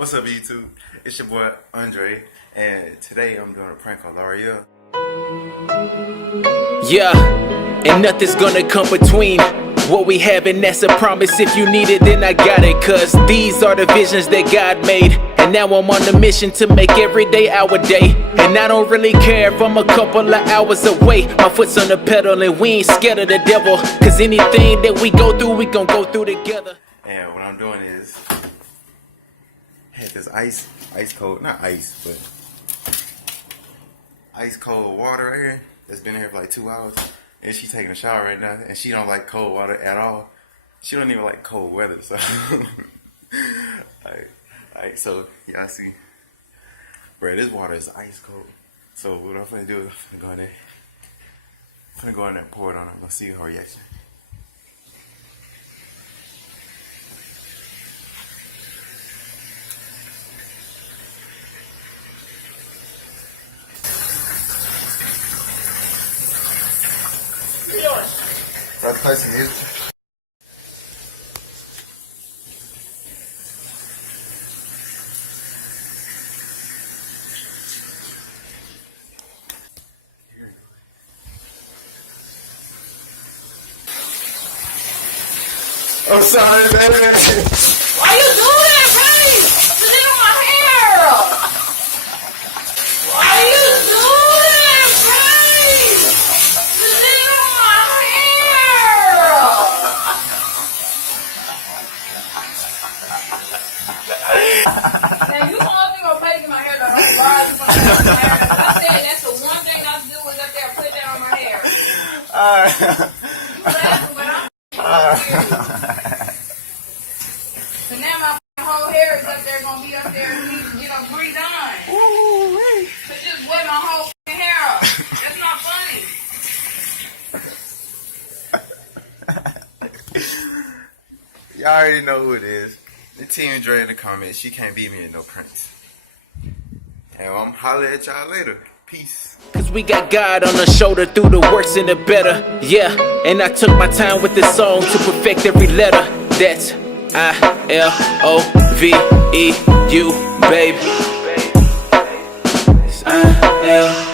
What's up, YouTube? It's your boy Andre, and today I'm doing a prank on L'Oreal. Yeah, and nothing's gonna come between what we have, and that's a promise. If you need it, then I got it. Cause these are the visions that God made, and now I'm on the mission to make every day our day. And I don't really care if I'm a couple of hours away. My foot's on the pedal and we ain't scared of the devil. Cause anything that we go through, we gon' go through together. And what I'm doing is, I had this ice cold, not ice, but ice cold water right here that's been here for like 2 hours. And she's taking a shower right now, and she don't like cold water at all. She don't even like cold weather, so alright, so y'all see, bro, this water is ice cold. So what I'm gonna do is I'm gonna go in there and pour it on her. I'm gonna see her reaction. That's placing it. I'm sorry, baby. Why you doing that, Ray? Put it on my hair. Why you doing that, Ray? Put it on my hair. Now you want me to play in my hair? Though. That's why you put it on my hair. I said that's the one thing I do is up there put that on my hair. You laughing, but I'm. So now my whole hair is up there, gonna be up there, you know, breathe on. Ooh, so just wet my whole hair up. That's not funny. Y'all already know who it is. The Team Dre in the comments. She can't beat me in no pranks. And I'm holler at y'all later. Peace. Cause we got God on the shoulder through the worst and the better. Yeah, and I took my time with this song to perfect every letter. That's I-L-O-V-E-U, babe. It's I-L-O-V-E